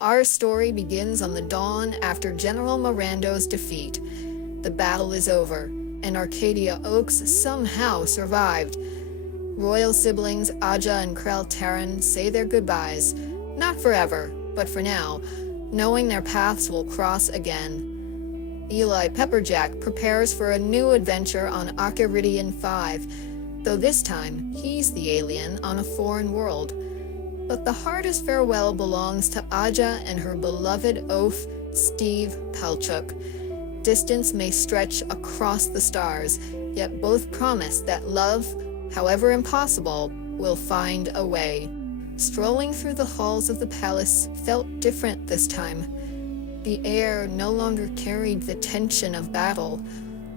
Our story begins on the dawn after General Mirando's defeat. The battle is over, and Arcadia Oaks somehow survived. Royal siblings Aja and Krell Terran say their goodbyes, not forever, but for now, knowing their paths will cross again. Eli Pepperjack prepares for a new adventure on Arcadia 5, though this time he's the alien on a foreign world. But the hardest farewell belongs to Aja and her beloved oaf, Steve Pelchuk. Distance may stretch across the stars, yet both promise that love, however impossible, will find a way. Strolling through the halls of the palace felt different this time. The air no longer carried the tension of battle,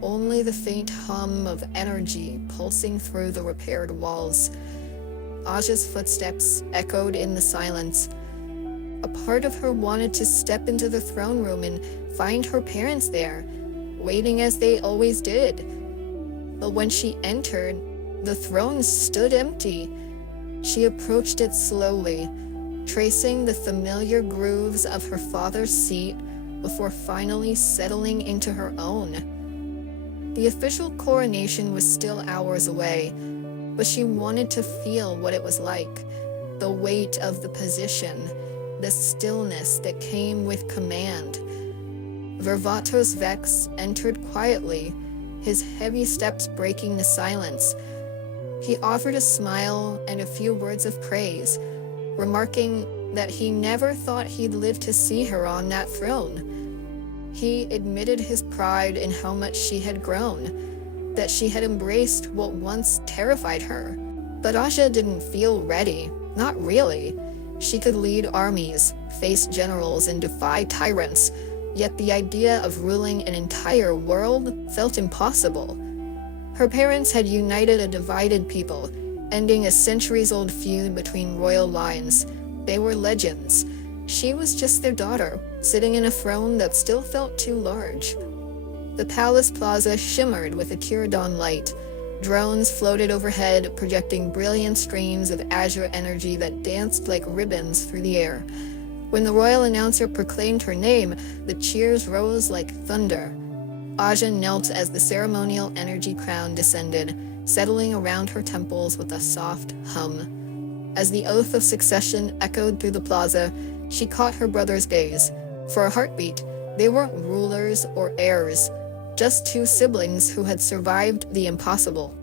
only the faint hum of energy pulsing through the repaired walls. Aja's footsteps echoed in the silence. A part of her wanted to step into the throne room and find her parents there, waiting as they always did. But when she entered, the throne stood empty. She approached it slowly, tracing the familiar grooves of her father's seat before finally settling into her own. The official coronation was still hours away, but she wanted to feel what it was like, the weight of the position, the stillness that came with command. Vervatos Vex entered quietly, his heavy steps breaking the silence. He offered a smile and a few words of praise, remarking that he never thought he'd live to see her on that throne. He admitted his pride in how much she had grown, that she had embraced what once terrified her. But Aja didn't feel ready, not really. She could lead armies, face generals, and defy tyrants, yet the idea of ruling an entire world felt impossible. Her parents had united a divided people, ending a centuries-old feud between royal lines. They were legends. She was just their daughter, sitting in a throne that still felt too large. The palace plaza shimmered with a Kiradon light. Drones floated overhead, projecting brilliant streams of azure energy that danced like ribbons through the air. When the royal announcer proclaimed her name, the cheers rose like thunder. Aja knelt as the ceremonial energy crown descended, settling around her temples with a soft hum. As the oath of succession echoed through the plaza, she caught her brother's gaze. For a heartbeat, they weren't rulers or heirs, just two siblings who had survived the impossible.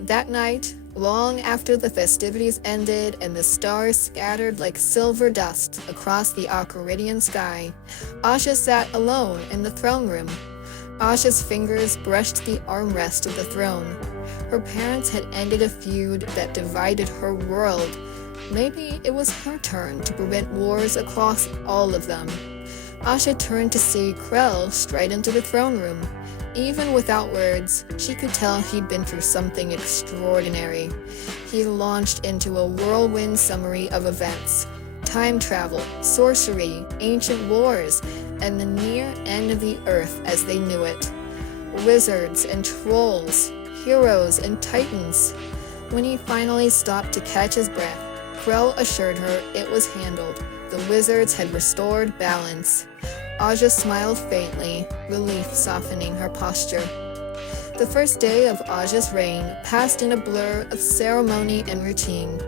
That night, long after the festivities ended and the stars scattered like silver dust across the Arcadian sky, Aja sat alone in the throne room. Aja's fingers brushed the armrest of the throne. Her parents had ended a feud that divided her world. Maybe it was her turn to prevent wars across all of them. Aja turned to see Krell stride into the throne room. Even without words, she could tell he'd been through something extraordinary. He launched into a whirlwind summary of events. Time travel, sorcery, ancient wars, and the near end of the earth as they knew it. Wizards and trolls, heroes and titans. When he finally stopped to catch his breath, Krell assured her it was handled. The wizards had restored balance. Aja smiled faintly, relief softening her posture. The first day of Aja's reign passed in a blur of ceremony and routine.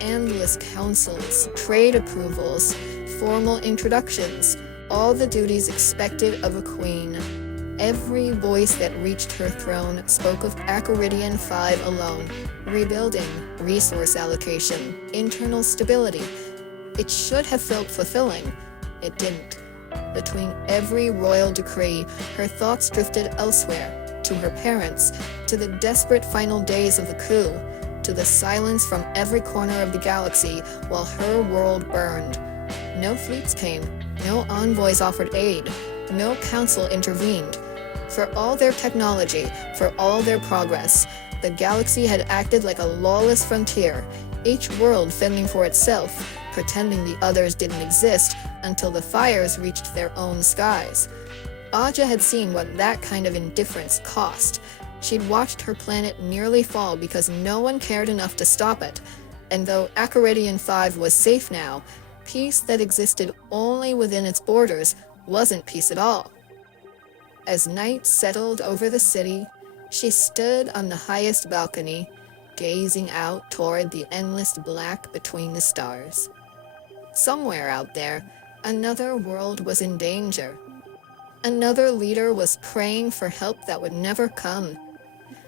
Endless councils, trade approvals, formal introductions, all the duties expected of a queen. Every voice that reached her throne spoke of Arcadia 5 alone: rebuilding, resource allocation, internal stability. It should have felt fulfilling. It didn't. Between every royal decree, her thoughts drifted elsewhere, to her parents, to the desperate final days of the coup, to the silence from every corner of the galaxy while her world burned. No fleets came, no envoys offered aid, no council intervened. For all their technology, for all their progress, the galaxy had acted like a lawless frontier, each world fending for itself, pretending the others didn't exist until the fires reached their own skies. Aja had seen what that kind of indifference cost. She'd watched her planet nearly fall because no one cared enough to stop it. And though Arcadia 5 was safe now, Peace that existed only within its borders wasn't peace at all. As night settled over the city, she stood on the highest balcony, gazing out toward the endless black between the stars. Somewhere out there, another world was in danger. Another leader was praying for help that would never come.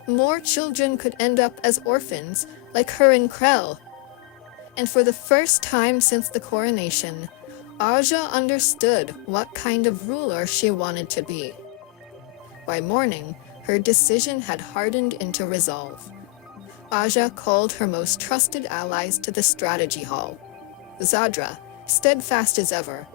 More children could end up as orphans, like her and Krell. And for the first time since the coronation, Aja understood what kind of ruler she wanted to be. By morning, her decision had hardened into resolve. Aja called her most trusted allies to the strategy hall. Zadra, steadfast as ever,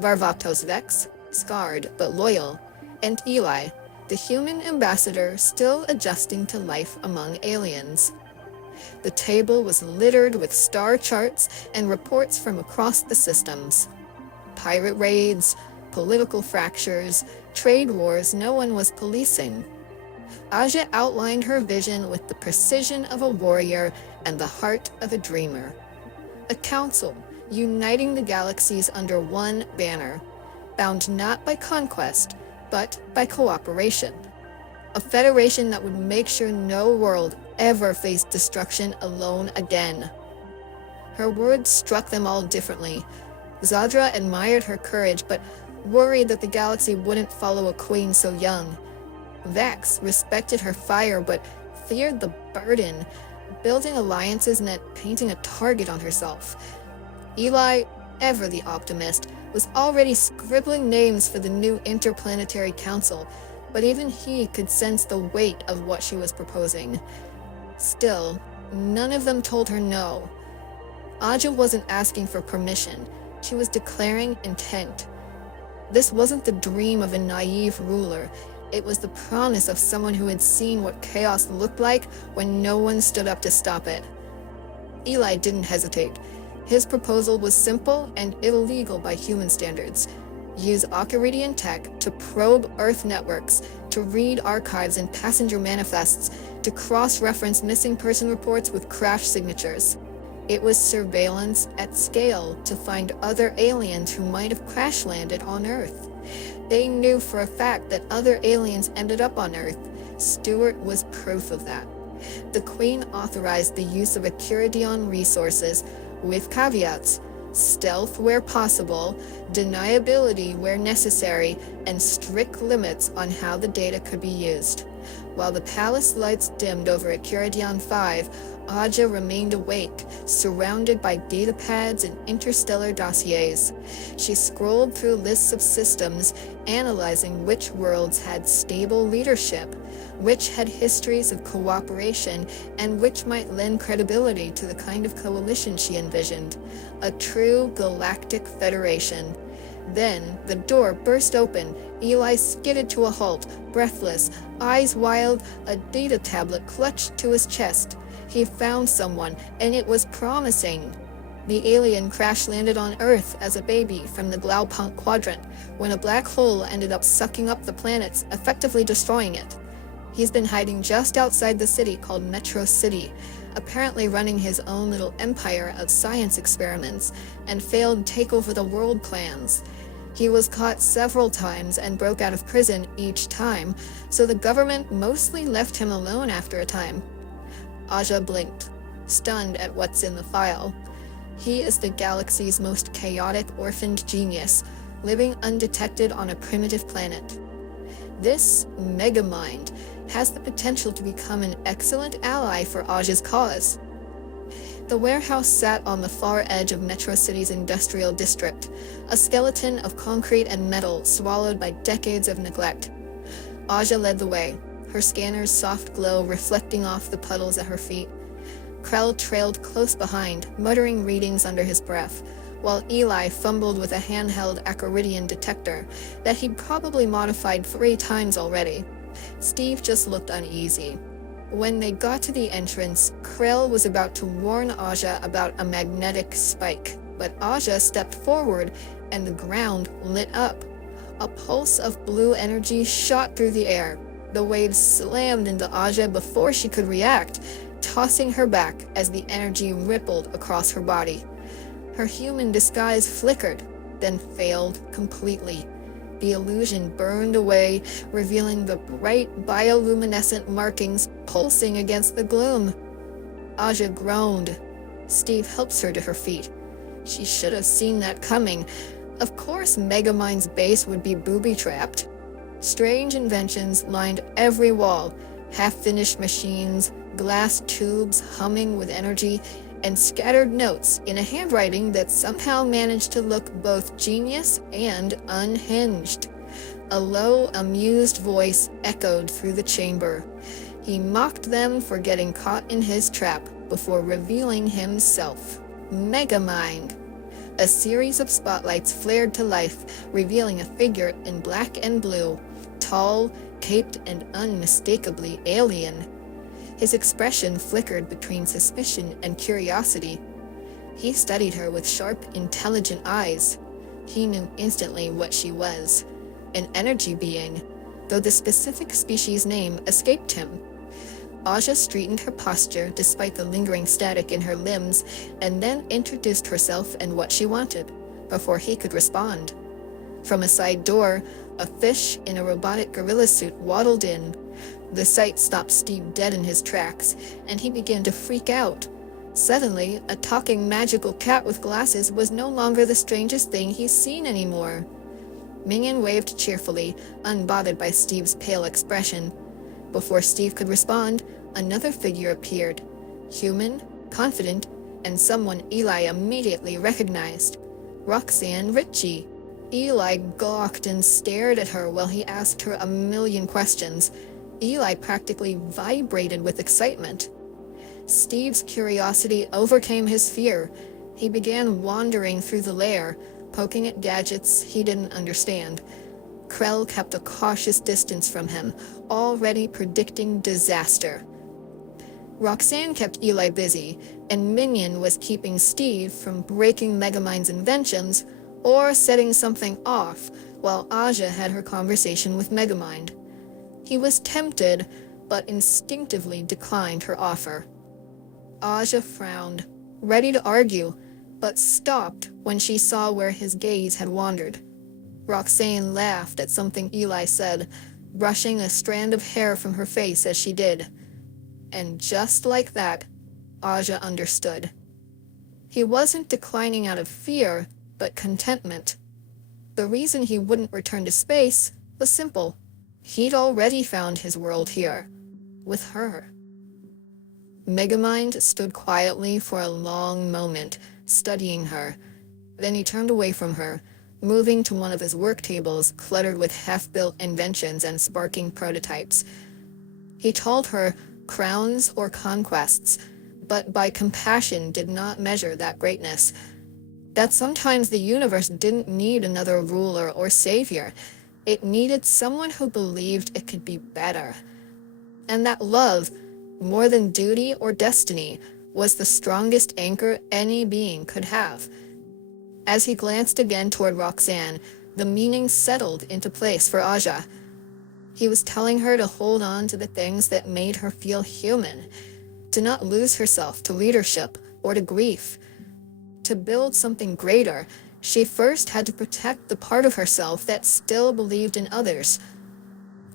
Varvatos Vex, scarred but loyal, and Eli, the human ambassador still adjusting to life among aliens. The table was littered with star charts and reports from across the systems. Pirate raids, political fractures, trade wars no one was policing. Aja outlined her vision with the precision of a warrior and the heart of a dreamer. A council uniting the galaxies under one banner, bound not by conquest, but by cooperation. A federation that would make sure no world ever faced destruction alone again. Her words struck them all differently. Zadra admired her courage, but worried that the galaxy wouldn't follow a queen so young. Vex respected her fire, but feared the burden. Building alliances meant painting a target on herself. Eli, ever the optimist, was already scribbling names for the new Interplanetary Council, but even he could sense the weight of what she was proposing. Still, none of them told her no. Aja wasn't asking for permission. She was declaring intent. This wasn't the dream of a naive ruler. It was the promise of someone who had seen what chaos looked like when no one stood up to stop it. Eli didn't hesitate. His proposal was simple and illegal by human standards. Use Arcadian tech to probe Earth networks, to read archives and passenger manifests, to cross-reference missing person reports with crash signatures. It was surveillance at scale to find other aliens who might have crash-landed on Earth. They knew for a fact that other aliens ended up on Earth. Stewart was proof of that. The Queen authorized the use of Arcadian resources, with caveats: stealth where possible, deniability where necessary, and strict limits on how the data could be used. While the palace lights dimmed over Arcadian 5, Aja remained awake, surrounded by datapads and interstellar dossiers. She scrolled through lists of systems, analyzing which worlds had stable leadership, which had histories of cooperation, and which might lend credibility to the kind of coalition she envisioned. A true Galactic Federation. Then, the door burst open. Eli skidded to a halt, breathless, eyes wild, a data tablet clutched to his chest. He found someone, and it was promising. The alien crash-landed on Earth as a baby from the Glaupunk Quadrant, when a black hole ended up sucking up the planets, effectively destroying it. He's been hiding just outside the city called Metro City, apparently running his own little empire of science experiments and failed take-over-the-world plans. He was caught several times and broke out of prison each time, so the government mostly left him alone after a time. Aja blinked, stunned at what's in the file. He is the galaxy's most chaotic orphaned genius, living undetected on a primitive planet. This Megamind has the potential to become an excellent ally for Aja's cause. The warehouse sat on the far edge of Metro City's industrial district, a skeleton of concrete and metal swallowed by decades of neglect. Aja led the way, her scanner's soft glow reflecting off the puddles at her feet. Krell trailed close behind, muttering readings under his breath, while Eli fumbled with a handheld Arcadian detector that he'd probably modified 3 times already. Steve just looked uneasy. When they got to the entrance, Krell was about to warn Aja about a magnetic spike, but Aja stepped forward and the ground lit up. A pulse of blue energy shot through the air. The waves slammed into Aja before she could react, tossing her back as the energy rippled across her body. Her human disguise flickered, then failed completely. The illusion burned away, revealing the bright bioluminescent markings pulsing against the gloom. Aja groaned. Steve helps her to her feet. She should have seen that coming. Of course Megamind's base would be booby-trapped. Strange inventions lined every wall, half-finished machines, glass tubes humming with energy, and scattered notes in a handwriting that somehow managed to look both genius and unhinged. A low, amused voice echoed through the chamber. He mocked them for getting caught in his trap before revealing himself. Megamind. A series of spotlights flared to life, revealing a figure in black and blue, tall, caped, and unmistakably alien. His expression flickered between suspicion and curiosity. He studied her with sharp, intelligent eyes. He knew instantly what she was, an energy being, though the specific species name escaped him. Aja straightened her posture despite the lingering static in her limbs, and then introduced herself and what she wanted, before he could respond. From a side door, a fish in a robotic gorilla suit waddled in. The sight stopped Steve dead in his tracks, and he began to freak out. Suddenly, a talking magical cat with glasses was no longer the strangest thing he's seen anymore. Minion waved cheerfully, unbothered by Steve's pale expression. Before Steve could respond, another figure appeared. Human, confident, and someone Eli immediately recognized. Roxanne Ritchie. Eli gawked and stared at her while he asked her a million questions. Eli practically vibrated with excitement. Steve's curiosity overcame his fear. He began wandering through the lair, poking at gadgets he didn't understand. Krell kept a cautious distance from him, already predicting disaster. Roxanne kept Eli busy, and Minion was keeping Steve from breaking Megamind's inventions or setting something off while Aja had her conversation with Megamind. He was tempted, but instinctively declined her offer. Aja frowned, ready to argue, but stopped when she saw where his gaze had wandered. Roxanne laughed at something Eli said, brushing a strand of hair from her face as she did. And just like that, Aja understood. He wasn't declining out of fear, but contentment. The reason he wouldn't return to space was simple. He'd already found his world here, with her. Megamind stood quietly for a long moment, studying her. Then he turned away from her, moving to one of his work tables cluttered with half-built inventions and sparking prototypes. He told her crowns or conquests, but by compassion did not measure that greatness. That sometimes the universe didn't need another ruler or savior. It needed someone who believed it could be better. And that love, more than duty or destiny, was the strongest anchor any being could have. As he glanced again toward Roxanne, the meaning settled into place for Aja. He was telling her to hold on to the things that made her feel human, to not lose herself to leadership or to grief. To build something greater, she first had to protect the part of herself that still believed in others.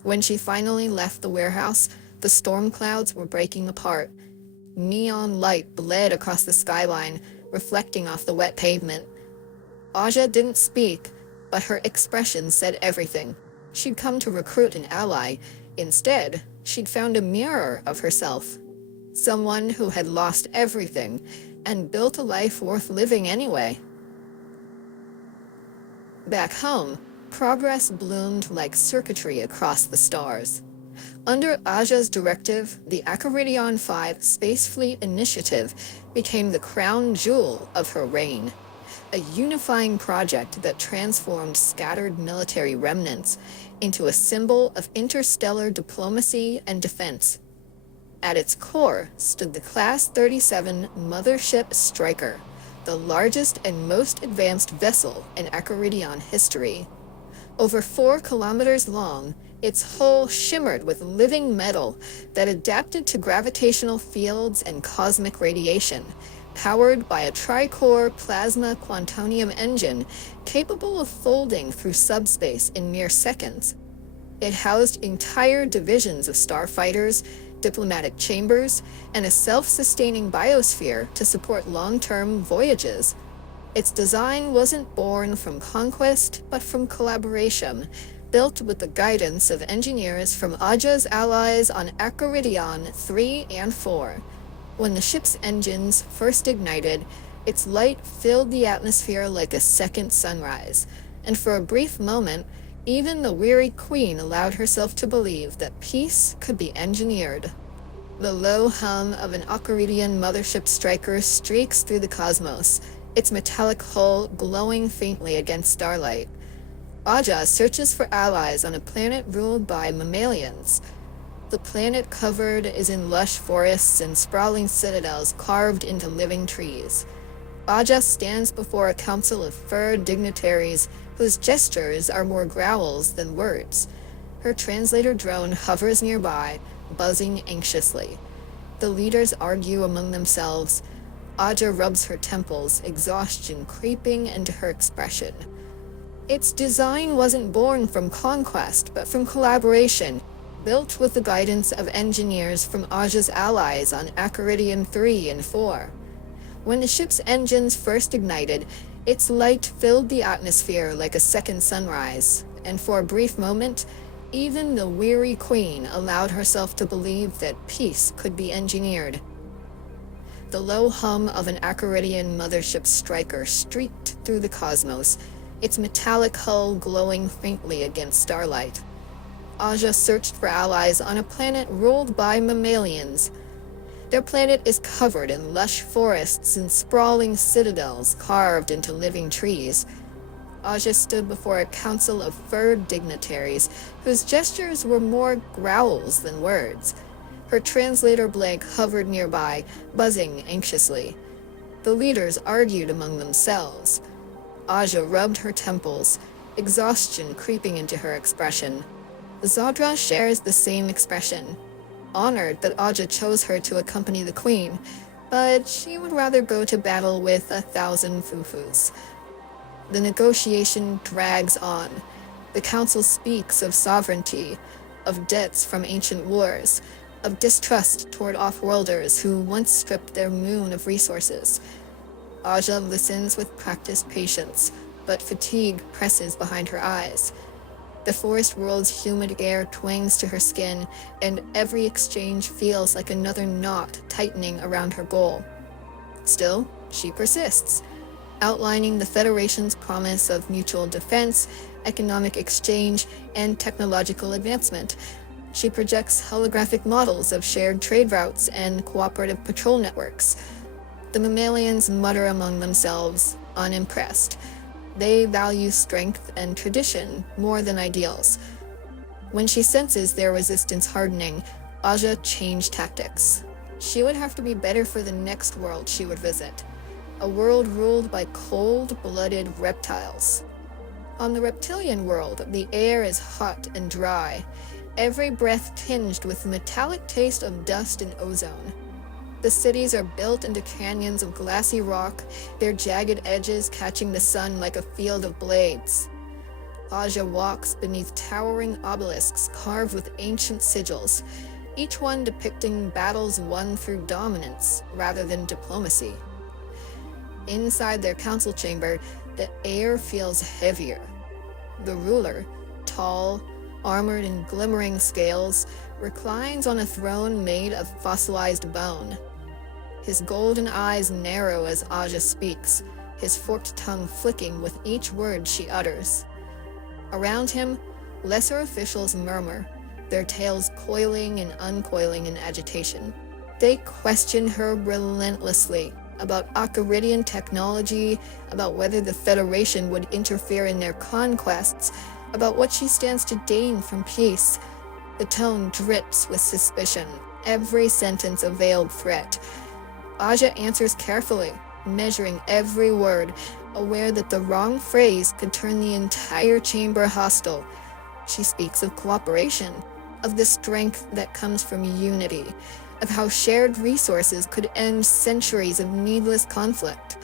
When she finally left the warehouse, the storm clouds were breaking apart. Neon light bled across the skyline, reflecting off the wet pavement. Aja didn't speak, but her expression said everything. She'd come to recruit an ally. Instead, she'd found a mirror of herself. Someone who had lost everything and built a life worth living anyway. Back home, progress bloomed like circuitry across the stars. Under Aja's directive, the Acaridion 5 Space Fleet Initiative became the crown jewel of her reign, a unifying project that transformed scattered military remnants into a symbol of interstellar diplomacy and defense. At its core stood the Class 37 Mothership Striker, the largest and most advanced vessel in Acaridion history. Over 4 kilometers long, its hull shimmered with living metal that adapted to gravitational fields and cosmic radiation, powered by a tri-core plasma quantonium engine capable of folding through subspace in mere seconds. It housed entire divisions of starfighters, diplomatic chambers, and a self-sustaining biosphere to support long-term voyages. Its design wasn't born from conquest, but from collaboration, built with the guidance of engineers from Aja's allies on Acaridion 3 and 4. When the ship's engines first ignited, its light filled the atmosphere like a second sunrise, and for a brief moment, even the weary queen allowed herself to believe that peace could be engineered. The low hum of an Acaridian mothership striker streaks through the cosmos, its metallic hull glowing faintly against starlight. Aja searches for allies on a planet ruled by mammalians. The planet covered is in lush forests and sprawling citadels carved into living trees. Aja stands before a council of furred dignitaries whose gestures are more growls than words. Her translator drone hovers nearby, buzzing anxiously. The leaders argue among themselves. Aja rubs her temples, exhaustion creeping into her expression. Its design wasn't born from conquest, but from collaboration, built with the guidance of engineers from Aja's allies on Acaridion 3 and 4. When the ship's engines first ignited, its light filled the atmosphere like a second sunrise, and for a brief moment, even the weary queen allowed herself to believe that peace could be engineered. The low hum of an Acaridian mothership striker streaked through the cosmos, its metallic hull glowing faintly against starlight. Aja searched for allies on a planet ruled by mammalians. Their planet is covered in lush forests and sprawling citadels carved into living trees. Aja stood before a council of furred dignitaries whose gestures were more growls than words. Her translator blank hovered nearby, buzzing anxiously. The leaders argued among themselves. Aja rubbed her temples, exhaustion creeping into her expression. Zadra shares the same expression, honored that Aja chose her to accompany the queen, but she would rather go to battle with 1,000 fufus. The negotiation drags on. The council speaks of sovereignty, of debts from ancient wars, of distrust toward off-worlders who once stripped their moon of resources. Aja listens with practiced patience, but fatigue presses behind her eyes. The forest world's humid air twangs to her skin, and every exchange feels like another knot tightening around her goal. Still, she persists, outlining the Federation's promise of mutual defense, economic exchange, and technological advancement. She projects holographic models of shared trade routes and cooperative patrol networks. The mammalians mutter among themselves, unimpressed. They value strength and tradition more than ideals. When she senses their resistance hardening, Aja changed tactics. She would have to be better for the next world she would visit, a world ruled by cold-blooded reptiles. On the reptilian world, the air is hot and dry, every breath tinged with the metallic taste of dust and ozone. The cities are built into canyons of glassy rock, their jagged edges catching the sun like a field of blades. Aja walks beneath towering obelisks carved with ancient sigils, each one depicting battles won through dominance rather than diplomacy. Inside their council chamber, the air feels heavier. The ruler, tall, armored in glimmering scales, reclines on a throne made of fossilized bone. His golden eyes narrow as Aja speaks, his forked tongue flicking with each word she utters. Around him, lesser officials murmur, their tails coiling and uncoiling in agitation. They question her relentlessly about Acaridian technology, about whether the Federation would interfere in their conquests, about what she stands to gain from peace. The tone drips with suspicion, every sentence a veiled threat. Aja answers carefully, measuring every word, aware that the wrong phrase could turn the entire chamber hostile. She speaks of cooperation, of the strength that comes from unity, of how shared resources could end centuries of needless conflict.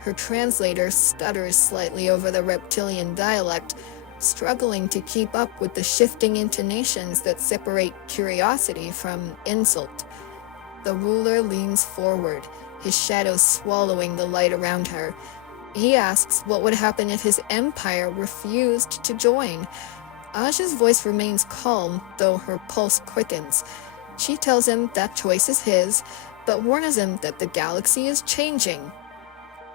Her translator stutters slightly over the reptilian dialect, struggling to keep up with the shifting intonations that separate curiosity from insult. The ruler leans forward, his shadow swallowing the light around her. He asks what would happen if his empire refused to join. Aja's voice remains calm, though her pulse quickens. She tells him that choice is his, but warns him that the galaxy is changing.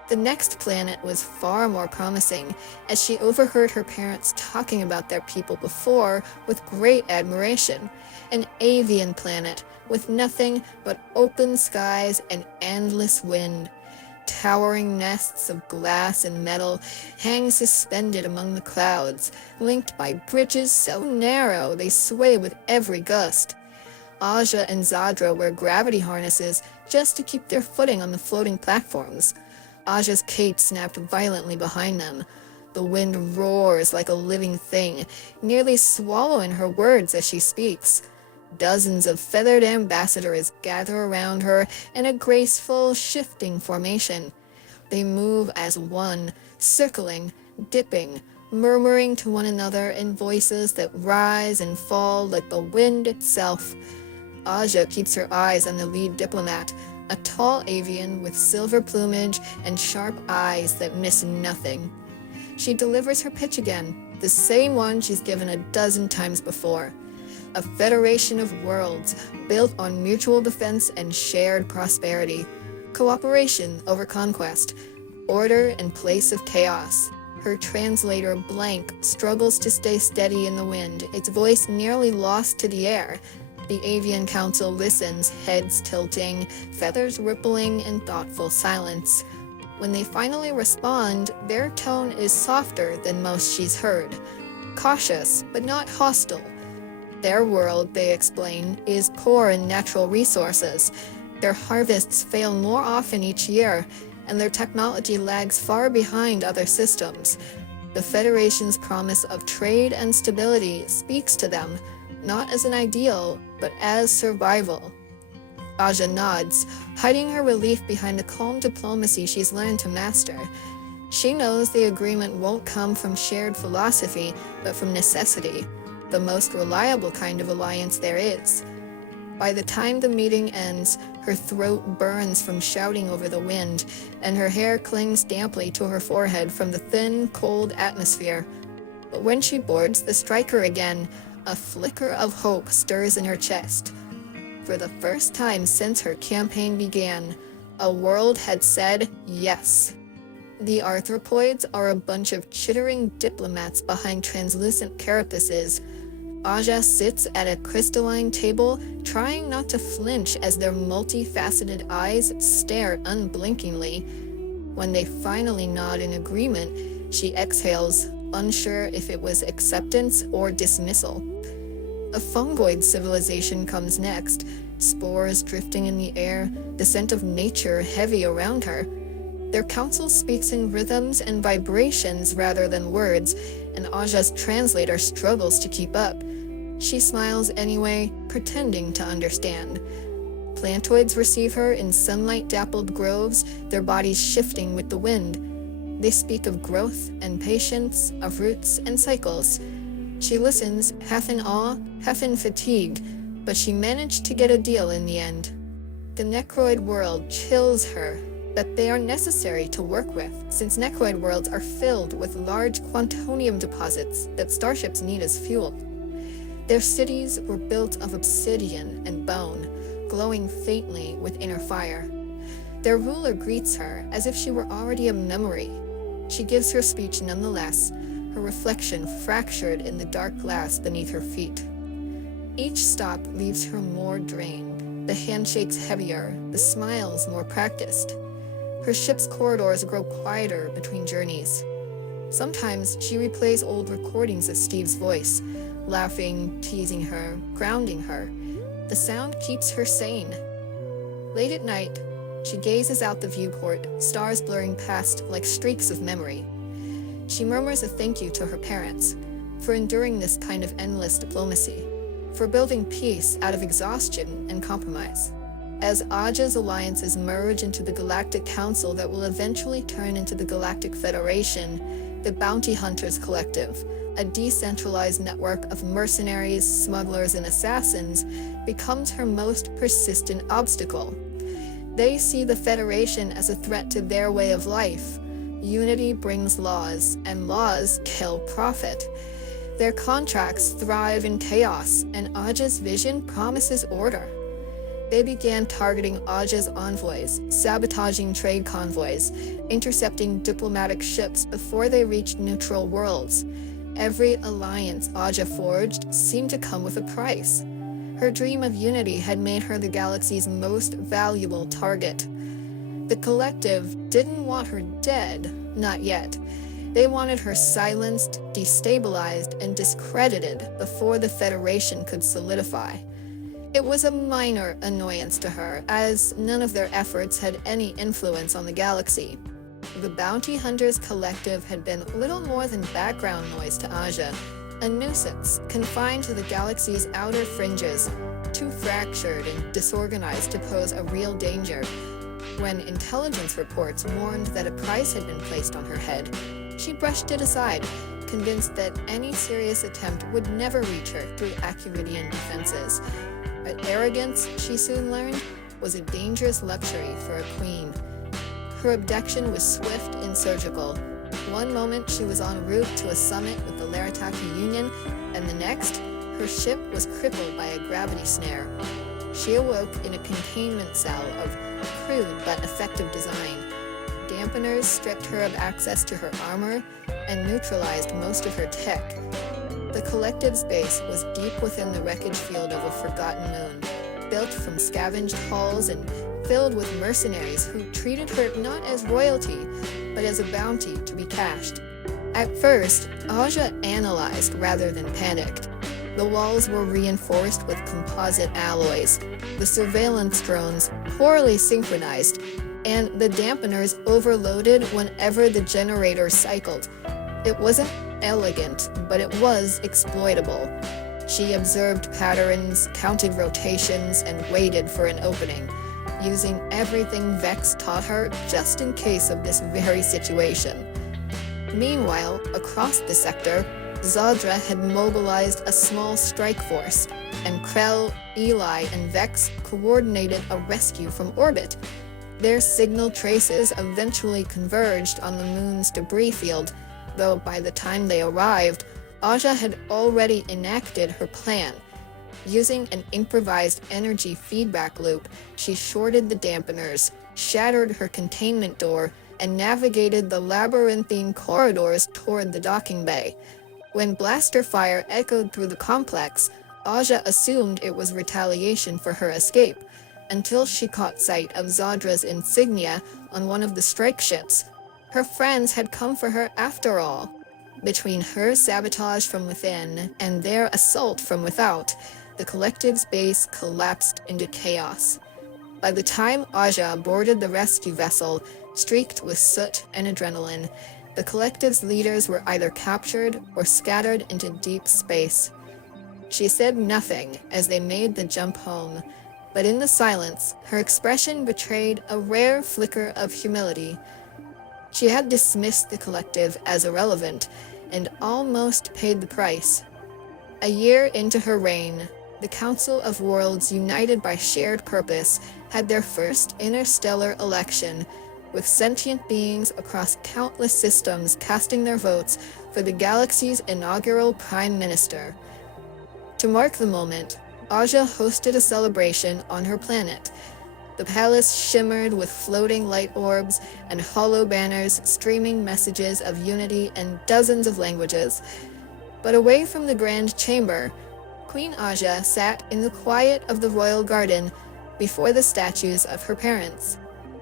The next planet was far more promising, as she overheard her parents talking about their people before with great admiration. An avian planet with nothing but open skies and endless wind. Towering nests of glass and metal hang suspended among the clouds, linked by bridges so narrow they sway with every gust. Aja and Zadra wear gravity harnesses just to keep their footing on the floating platforms. Aja's cape snapped violently behind them. The wind roars like a living thing, nearly swallowing her words as she speaks. Dozens of feathered ambassadors gather around her in a graceful, shifting formation. They move as one, circling, dipping, murmuring to one another in voices that rise and fall like the wind itself. Aja keeps her eyes on the lead diplomat, a tall avian with silver plumage and sharp eyes that miss nothing. She delivers her pitch again, the same one she's given a dozen times before. A federation of worlds built on mutual defense and shared prosperity. Cooperation over conquest. Order in place of chaos. Her translator, Blank, struggles to stay steady in the wind, its voice nearly lost to the air. The Avian Council listens, heads tilting, feathers rippling in thoughtful silence. When they finally respond, their tone is softer than most she's heard. Cautious, but not hostile. Their world, they explain, is poor in natural resources. Their harvests fail more often each year, and their technology lags far behind other systems. The Federation's promise of trade and stability speaks to them, not as an ideal, but as survival. Aja nods, hiding her relief behind the calm diplomacy she's learned to master. She knows the agreement won't come from shared philosophy, but from necessity, the most reliable kind of alliance there is. By the time the meeting ends, her throat burns from shouting over the wind, and her hair clings damply to her forehead from the thin, cold atmosphere. But when she boards the striker again, a flicker of hope stirs in her chest. For the first time since her campaign began, a world had said yes. The arthropoids are a bunch of chittering diplomats behind translucent carapaces. Aja sits at a crystalline table, trying not to flinch as their multifaceted eyes stare unblinkingly. When they finally nod in agreement, she exhales, unsure if it was acceptance or dismissal. A fungoid civilization comes next, spores drifting in the air, the scent of nature heavy around her. Their council speaks in rhythms and vibrations rather than words, and Aja's translator struggles to keep up. She smiles anyway, pretending to understand. Plantoids receive her in sunlight-dappled groves, their bodies shifting with the wind. They speak of growth and patience, of roots and cycles. She listens, half in awe, half in fatigue, but she managed to get a deal in the end. The Necroid world chills her, but they are necessary to work with, since Necroid worlds are filled with large quantonium deposits that starships need as fuel. Their cities were built of obsidian and bone, glowing faintly with inner fire. Their ruler greets her as if she were already a memory. She gives her speech nonetheless, her reflection fractured in the dark glass beneath her feet. Each stop leaves her more drained, the handshakes heavier, the smiles more practiced. Her ship's corridors grow quieter between journeys. Sometimes she replays old recordings of Steve's voice, laughing, teasing her, grounding her. The sound keeps her sane. Late at night, she gazes out the viewport, stars blurring past like streaks of memory. She murmurs a thank you to her parents for enduring this kind of endless diplomacy. for building peace out of exhaustion and compromise. As Aja's alliances merge into the Galactic Council that will eventually turn into the Galactic Federation, the Bounty Hunters Collective, a decentralized network of mercenaries, smugglers, and assassins, becomes her most persistent obstacle. They see the Federation as a threat to their way of life. Unity brings laws, and laws kill profit. Their contracts thrive in chaos, and Aja's vision promises order. They began targeting Aja's envoys, sabotaging trade convoys, intercepting diplomatic ships before they reached neutral worlds. Every alliance Aja forged seemed to come with a price. Her dream of unity had made her the galaxy's most valuable target. The Collective didn't want her dead, not yet. They wanted her silenced, destabilized, and discredited before the Federation could solidify. It was a minor annoyance to her, as none of their efforts had any influence on the galaxy. The Bounty Hunters Collective had been little more than background noise to Aja, a nuisance confined to the galaxy's outer fringes, too fractured and disorganized to pose a real danger. When intelligence reports warned that a price had been placed on her head, she brushed it aside, convinced that any serious attempt would never reach her through Acuridian defenses. But arrogance, she soon learned, was a dangerous luxury for a queen. Her abduction was swift and surgical. One moment she was en route to a summit with the Larataki Union, and the next, her ship was crippled by a gravity snare. She awoke in a containment cell of crude but effective design. Dampeners stripped her of access to her armor and neutralized most of her tech. The Collective's base was deep within the wreckage field of a forgotten moon, built from scavenged hulls and filled with mercenaries who treated her not as royalty, but as a bounty to be cashed. At first, Aja analyzed rather than panicked. The walls were reinforced with composite alloys, the surveillance drones poorly synchronized, and the dampeners overloaded whenever the generator cycled. It wasn't elegant, but it was exploitable. She observed patterns, counted rotations, and waited for an opening, using everything Vex taught her just in case of this very situation. Meanwhile, across the sector, Zadra had mobilized a small strike force, and Krell, Eli, and Vex coordinated a rescue from orbit. Their signal traces eventually converged on the moon's debris field, though by the time they arrived, Aja had already enacted her plan. Using an improvised energy feedback loop, she shorted the dampeners, shattered her containment door, and navigated the labyrinthine corridors toward the docking bay. When blaster fire echoed through the complex, Aja assumed it was retaliation for her escape, until she caught sight of Zadra's insignia on one of the strike ships. Her friends had come for her after all. Between her sabotage from within and their assault from without, the Collective's base collapsed into chaos. By the time Aja boarded the rescue vessel, streaked with soot and adrenaline, the Collective's leaders were either captured or scattered into deep space. She said nothing as they made the jump home, but in the silence, her expression betrayed a rare flicker of humility. She had dismissed the Collective as irrelevant, and almost paid the price. A year into her reign, the Council of Worlds, united by shared purpose, had their first interstellar election, with sentient beings across countless systems casting their votes for the galaxy's inaugural Prime Minister. To mark the moment, Aja hosted a celebration on her planet. The palace shimmered with floating light orbs and hollow banners streaming messages of unity in dozens of languages. But away from the grand chamber, Queen Aja sat in the quiet of the royal garden before the statues of her parents.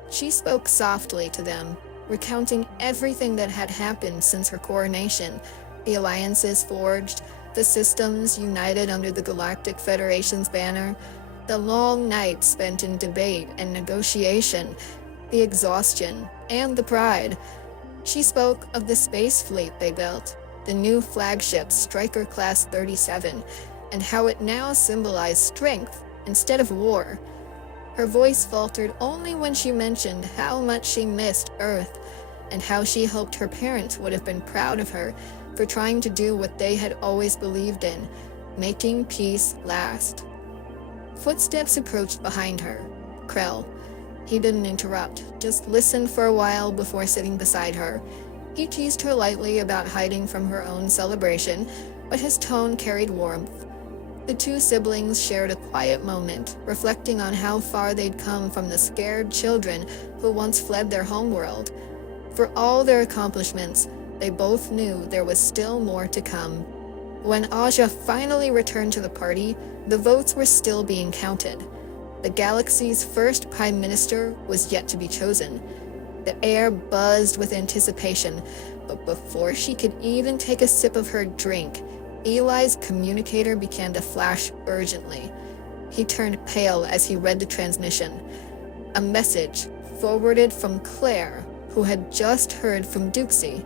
She spoke softly to them, recounting everything that had happened since her coronation, the alliances forged, the systems united under the Galactic Federation's banner, the long nights spent in debate and negotiation, the exhaustion, and the pride. She spoke of the space fleet they built, the new flagship Striker Class 37, and how it now symbolized strength instead of war. Her voice faltered only when she mentioned how much she missed Earth and how she hoped her parents would have been proud of her for trying to do what they had always believed in, making peace last. Footsteps approached behind her. Krell. He didn't interrupt, just listened for a while before sitting beside her. He teased her lightly about hiding from her own celebration, but his tone carried warmth. The two siblings shared a quiet moment, reflecting on how far they'd come from the scared children who once fled their homeworld. For all their accomplishments, they both knew there was still more to come. When Aja finally returned to the party, the votes were still being counted. The galaxy's first prime minister was yet to be chosen. The air buzzed with anticipation, but before she could even take a sip of her drink, Eli's communicator began to flash urgently. He turned pale as he read the transmission. A message forwarded from Claire, who had just heard from Duxie.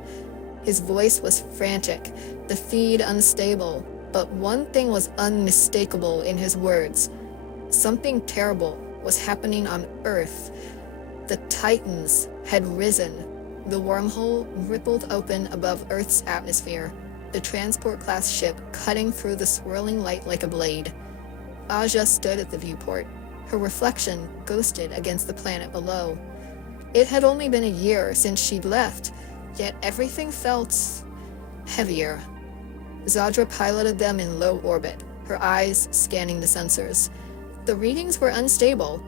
His voice was frantic, the feed unstable, but one thing was unmistakable in his words. Something terrible was happening on Earth. The Titans had risen. The wormhole rippled open above Earth's atmosphere, the transport-class ship cutting through the swirling light like a blade. Aja stood at the viewport, her reflection ghosted against the planet below. It had only been a year since she'd left, yet everything felt heavier. Zadra piloted them in low orbit, her eyes scanning the sensors. The readings were unstable.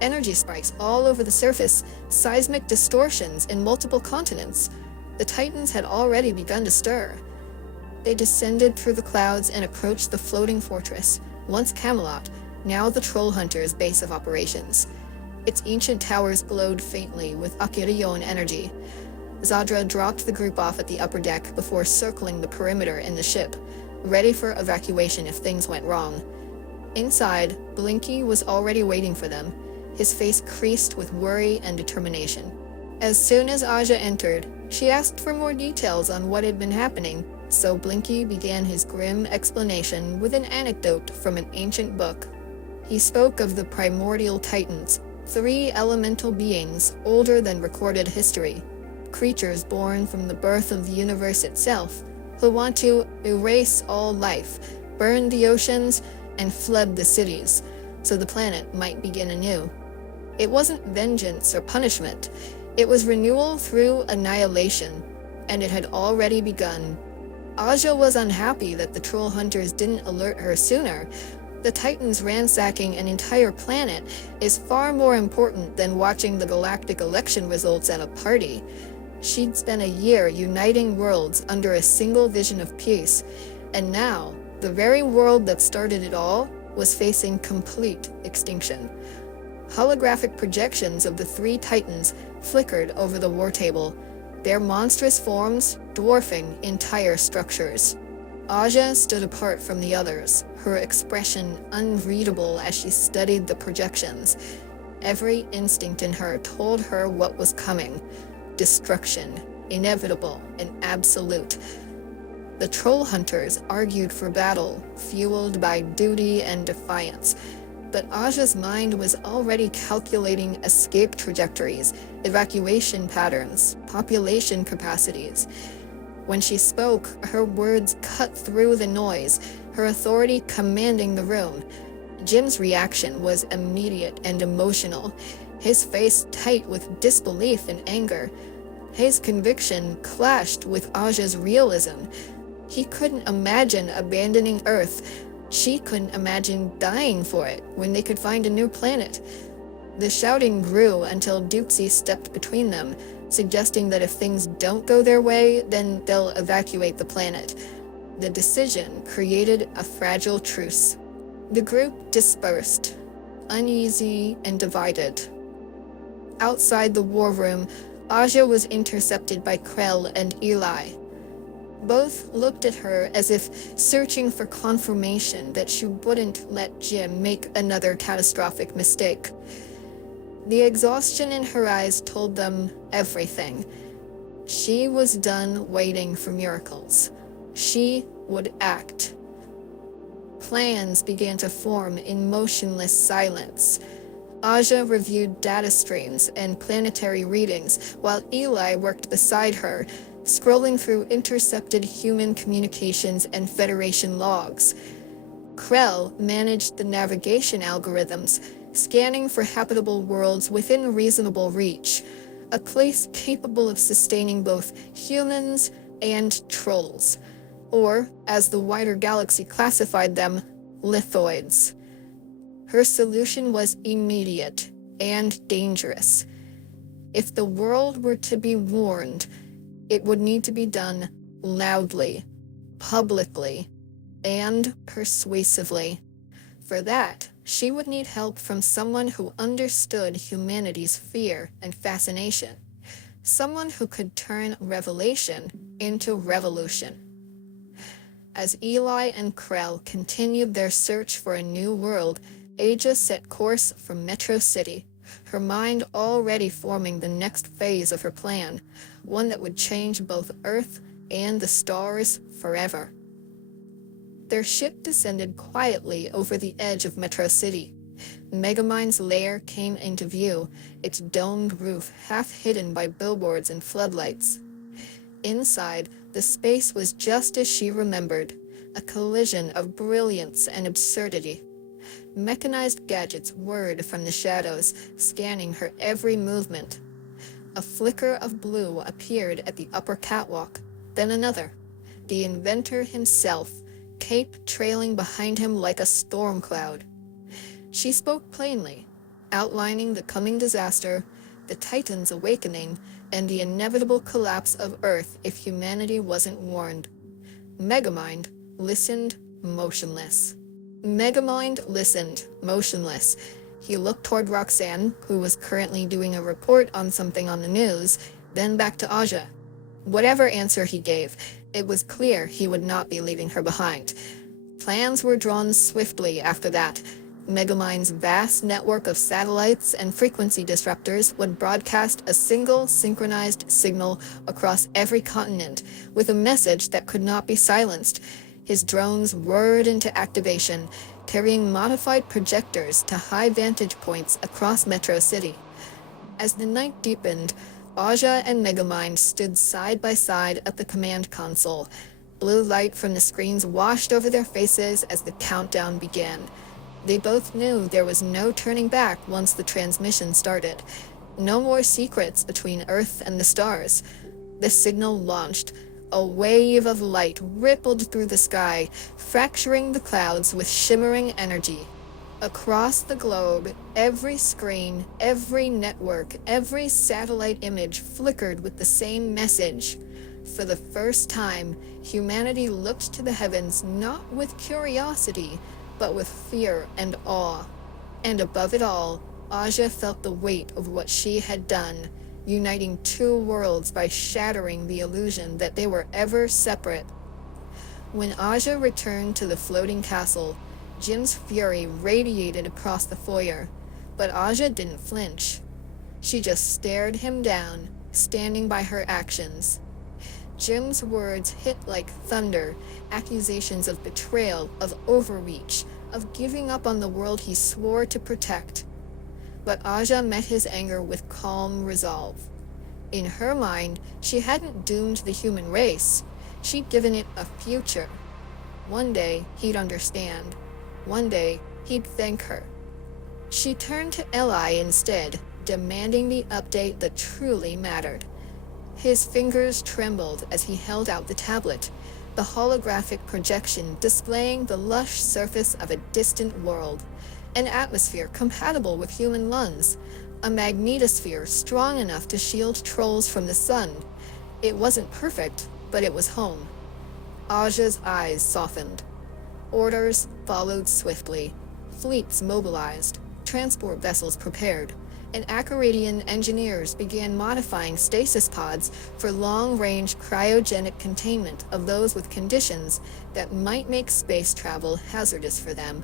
Energy spikes all over the surface, seismic distortions in multiple continents. The Titans had already begun to stir. They descended through the clouds and approached the floating fortress, once Camelot, now the Troll Hunter's base of operations. Its ancient towers glowed faintly with Akirion energy. Zadra dropped the group off at the upper deck before circling the perimeter in the ship, ready for evacuation if things went wrong. Inside, Blinky was already waiting for them, his face creased with worry and determination. As soon as Aja entered, she asked for more details on what had been happening, so Blinky began his grim explanation with an anecdote from an ancient book. He spoke of the primordial Titans, 3 elemental beings older than recorded history, creatures born from the birth of the universe itself, who want to erase all life, burn the oceans, and flood the cities, so the planet might begin anew. It wasn't vengeance or punishment, it was renewal through annihilation, and it had already begun. Aja was unhappy that the Troll Hunters didn't alert her sooner. The Titans ransacking an entire planet is far more important than watching the galactic election results at a party. She'd spent a year uniting worlds under a single vision of peace, and now, the very world that started it all was facing complete extinction. Holographic projections of the 3 Titans flickered over the war table, their monstrous forms dwarfing entire structures. Aja stood apart from the others, her expression unreadable as she studied the projections. Every instinct in her told her what was coming. Destruction, inevitable and absolute. The Troll Hunters argued for battle, fueled by duty and defiance, but Aja's mind was already calculating escape trajectories, evacuation patterns, population capacities. When she spoke, her words cut through the noise, her authority commanding the room. Jim's reaction was immediate and emotional, his face tight with disbelief and anger. His conviction clashed with Aja's realism. He couldn't imagine abandoning Earth. She couldn't imagine dying for it when they could find a new planet. The shouting grew until Duxie stepped between them, suggesting that if things don't go their way, then they'll evacuate the planet. The decision created a fragile truce. The group dispersed, uneasy and divided. Outside the war room, Aja was intercepted by Krell and Eli. Both looked at her as if searching for confirmation that she wouldn't let Jim make another catastrophic mistake. The exhaustion in her eyes told them everything. She was done waiting for miracles. She would act. Plans began to form in motionless silence. Aja reviewed data streams and planetary readings, while Eli worked beside her, scrolling through intercepted human communications and Federation logs. Krell managed the navigation algorithms, scanning for habitable worlds within reasonable reach, a place capable of sustaining both humans and trolls, or, as the wider galaxy classified them, lithoids. Her solution was immediate and dangerous. If the world were to be warned, it would need to be done loudly, publicly, and persuasively. For that, she would need help from someone who understood humanity's fear and fascination, someone who could turn revelation into revolution. As Eli and Krell continued their search for a new world, Aja set course for Metro City, her mind already forming the next phase of her plan, one that would change both Earth and the stars forever. Their ship descended quietly over the edge of Metro City. Megamind's lair came into view, its domed roof half hidden by billboards and floodlights. Inside, the space was just as she remembered, a collision of brilliance and absurdity. Mechanized gadgets whirred from the shadows, scanning her every movement. A flicker of blue appeared at the upper catwalk, then another. The inventor himself, cape trailing behind him like a storm cloud. She spoke plainly, outlining the coming disaster, the Titan's awakening, and the inevitable collapse of Earth if humanity wasn't warned. Megamind listened motionless. Megamind listened, motionless. He looked toward Roxanne, who was currently doing a report on something on the news, then back to Aja. Whatever answer he gave, it was clear he would not be leaving her behind. Plans were drawn swiftly after that. Megamind's vast network of satellites and frequency disruptors would broadcast a single synchronized signal across every continent, with a message that could not be silenced. His drones whirred into activation, carrying modified projectors to high vantage points across Metro City. As the night deepened, Aja and Megamind stood side by side at the command console. Blue light from the screens washed over their faces as the countdown began. They both knew there was no turning back once the transmission started. No more secrets between Earth and the stars. The signal launched. A wave of light rippled through the sky, fracturing the clouds with shimmering energy. Across the globe, every screen, every network, every satellite image flickered with the same message. For the first time, humanity looked to the heavens not with curiosity, but with fear and awe. And above it all, Aja felt the weight of what she had done, uniting two worlds by shattering the illusion that they were ever separate. When Aja returned to the floating castle, Jim's fury radiated across the foyer, but Aja didn't flinch. She just stared him down, standing by her actions. Jim's words hit like thunder, accusations of betrayal, of overreach, of giving up on the world he swore to protect. But Aja met his anger with calm resolve. In her mind, she hadn't doomed the human race. She'd given it a future. One day, he'd understand. One day, he'd thank her. She turned to Eli instead, demanding the update that truly mattered. His fingers trembled as he held out the tablet, the holographic projection displaying the lush surface of a distant world, an atmosphere compatible with human lungs, a magnetosphere strong enough to shield trolls from the sun. It wasn't perfect, but it was home. Aja's eyes softened. Orders followed swiftly. Fleets mobilized, transport vessels prepared, and Acaridian engineers began modifying stasis pods for long-range cryogenic containment of those with conditions that might make space travel hazardous for them.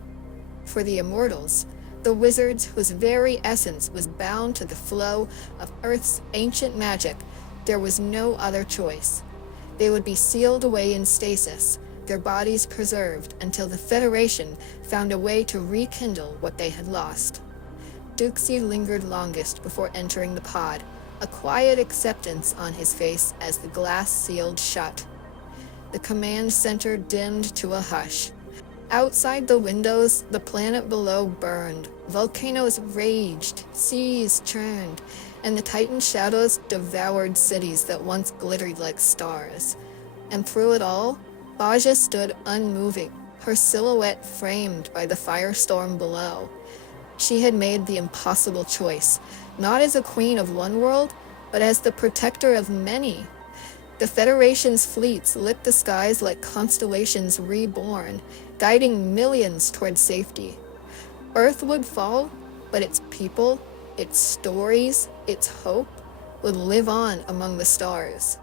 For the immortals, the wizards whose very essence was bound to the flow of Earth's ancient magic, there was no other choice. They would be sealed away in stasis, their bodies preserved until the Federation found a way to rekindle what they had lost. Duxie lingered longest before entering the pod, a quiet acceptance on his face as the glass sealed shut. The command center dimmed to a hush. Outside the windows, the planet below burned. Volcanoes raged, seas churned, and the Titan shadows devoured cities that once glittered like stars. And through it all, Baja stood unmoving, her silhouette framed by the firestorm below. She had made the impossible choice, not as a queen of one world, but as the protector of many. The Federation's fleets lit the skies like constellations reborn, guiding millions toward safety. Earth would fall, but its people, its stories, its hope would live on among the stars.